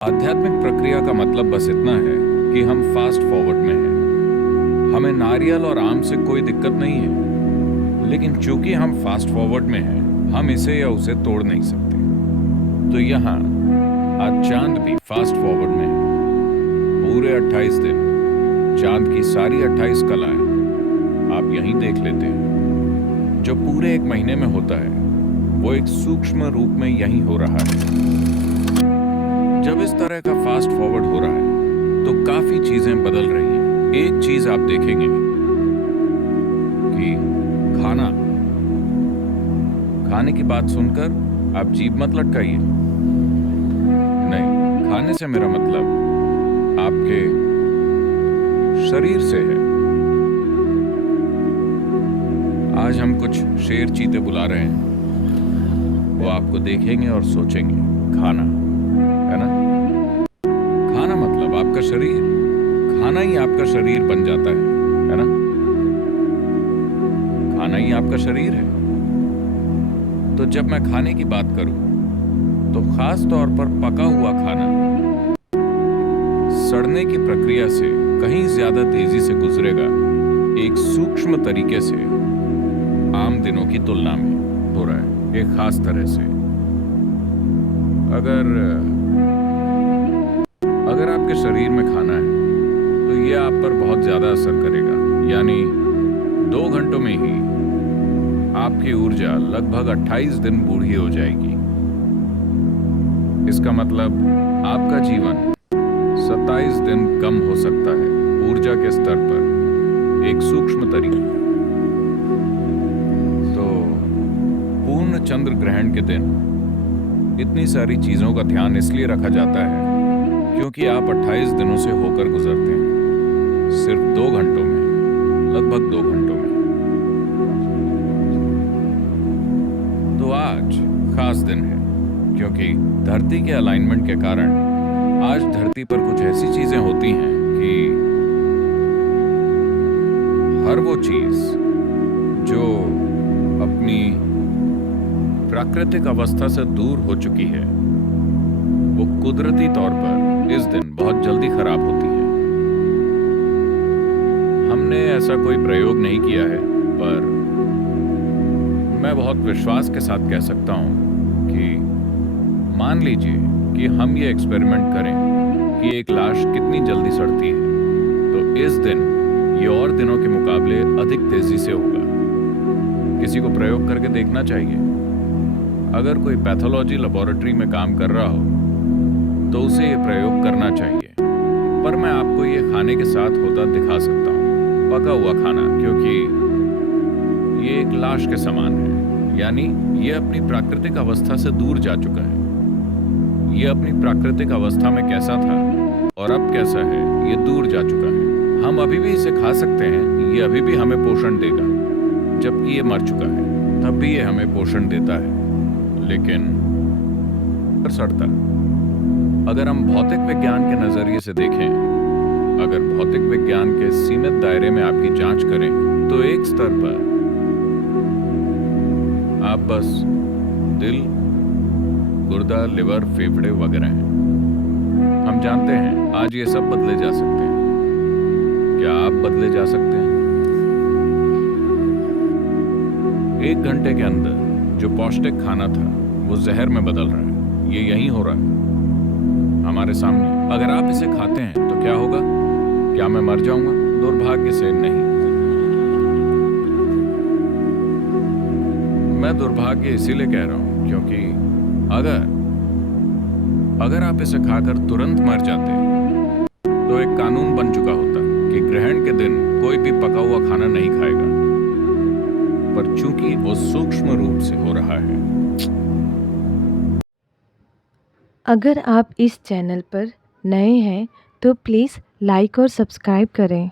आध्यात्मिक प्रक्रिया का मतलब बस इतना है कि हम फास्ट फॉरवर्ड में हैं। हमें नारियल और आम से कोई दिक्कत नहीं है, लेकिन चूंकि हम फास्ट फॉरवर्ड में हैं, हम इसे या उसे तोड़ नहीं सकते। तो यहाँ आज चांद भी फास्ट फॉरवर्ड में है। पूरे 28 दिन चांद की सारी 28 कलाएं आप यहीं देख लेते हैं। जो पूरे एक महीने में होता है वो एक सूक्ष्म रूप में यहीं हो रहा है। जब इस तरह का फास्ट फॉरवर्ड हो रहा है तो काफी चीजें बदल रही हैं। एक चीज आप देखेंगे कि खाने की बात सुनकर आप जीभ मत लटकाइए। नहीं, खाने से मेरा मतलब आपके शरीर से है। आज हम कुछ शेर चीते बुला रहे हैं। वो आपको देखेंगे और सोचेंगे खाना है ना। खाना मतलब आपका शरीर। खाना ही आपका शरीर बन जाता है ना। खाना ही आपका शरीर है। तो जब मैं खाने की बात करूं तो खास तौर पर पका हुआ खाना सड़ने की प्रक्रिया से कहीं ज्यादा तेजी से गुजरेगा, एक सूक्ष्म तरीके से आम दिनों की तुलना में हो रहा है, एक खास तरह से। अगर आपके शरीर में खाना है तो ये आप पर बहुत ज्यादा असर करेगा। यानी 2 घंटों में ही आपकी ऊर्जा लगभग 28 दिन बूढ़ी हो जाएगी। इसका मतलब आपका जीवन 27 दिन कम हो सकता है ऊर्जा के स्तर पर, एक सूक्ष्म तरीके। तो पूर्ण चंद्र ग्रहण के दिन इतनी सारी चीजों का ध्यान इसलिए रखा जाता है क्योंकि आप 28 दिनों से होकर गुजरते हैं सिर्फ 2 घंटों में, लगभग 2 घंटों में। तो आज खास दिन है क्योंकि धरती के अलाइनमेंट के कारण आज धरती पर कुछ ऐसी चीजें होती हैं कि हर वो चीज जो अपनी प्राकृतिक अवस्था से दूर हो चुकी है वो कुदरती तौर पर इस दिन बहुत जल्दी खराब होती है। हमने ऐसा कोई प्रयोग नहीं किया है, पर मैं बहुत विश्वास के साथ कह सकता हूं कि मान लीजिए कि हम ये एक्सपेरिमेंट करें कि एक लाश कितनी जल्दी सड़ती है, तो इस दिन ये और दिनों के मुकाबले अधिक तेजी से होगा। किसी को प्रयोग करके देखना चाहिए। अगर कोई पैथोलॉजी लेबोरेटरी में काम कर रहा हो तो उसे ये प्रयोग करना चाहिए। पर मैं आपको ये खाने के साथ होता दिखा सकता हूँ, पका हुआ खाना, क्योंकि ये एक लाश के समान है। यानी ये अपनी प्राकृतिक अवस्था से दूर जा चुका है। ये अपनी प्राकृतिक अवस्था में कैसा था और अब कैसा है, ये दूर जा चुका है। हम अभी भी इसे खा सकते हैं, ये अभी भी हमें पोषण देगा। जबकि ये मर चुका है तब भी ये हमें पोषण देता है, लेकिन सड़ता। अगर हम भौतिक विज्ञान के नजरिए से देखें, अगर भौतिक विज्ञान के सीमित दायरे में आपकी जांच करें, तो एक स्तर पर आप बस दिल, गुर्दा, लिवर, फेफड़े वगैरह हैं। हम जानते हैं आज ये सब बदले जा सकते हैं। क्या आप बदले जा सकते हैं? 1 घंटे के अंदर जो पौष्टिक खाना था वो जहर में बदल रहा है। ये यहीं हो रहा है हमारे सामने। अगर आप इसे खाते हैं तो क्या होगा? क्या मैं मर जाऊंगा? दुर्भाग्य से नहीं। मैं दुर्भाग्य इसीलिए कह रहा हूं क्योंकि अगर आप इसे खाकर तुरंत मर जाते तो एक कानून बन चुका होता कि ग्रहण के दिन कोई भी पका हुआ खाना नहीं खाएगा। पर चूंकि वो सूक्ष्म रूप से हो रहा है। अगर आप इस चैनल पर नए हैं तो प्लीज़ लाइक और सब्सक्राइब करें।